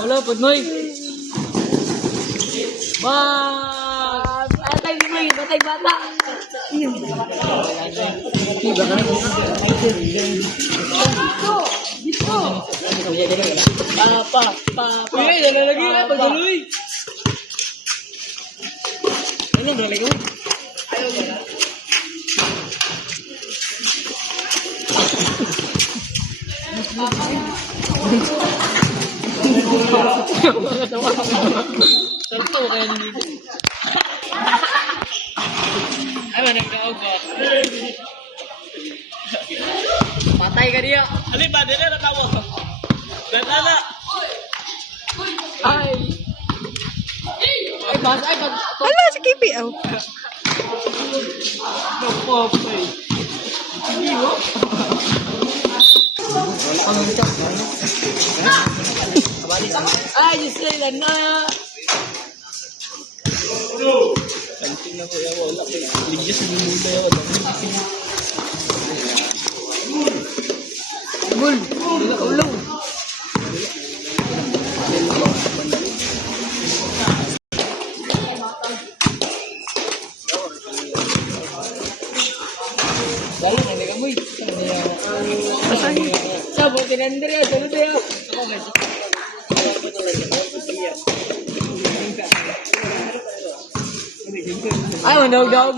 Wala, Pudmoy. Atay ni Moy, batay bata. Dito. Uy, nalalagi na, pagduloy. Ano, nalalagi ko? Tawa kaya nito. Ay, managkaog ba? Patay ka niya. Ali ba, dili na tawo. Dala. Ay. Ay, bas, ay, bas. Hala, si Kipi. Oh. Napapay. Hindi mo? Ay, Diyos ko lang na. Kanting na ko ya wala kay ligyas ni mula ya. Bul, ulong. Galing na kamoy. Sabo tinandre ya, sulod ya. Ay, mandaw daw.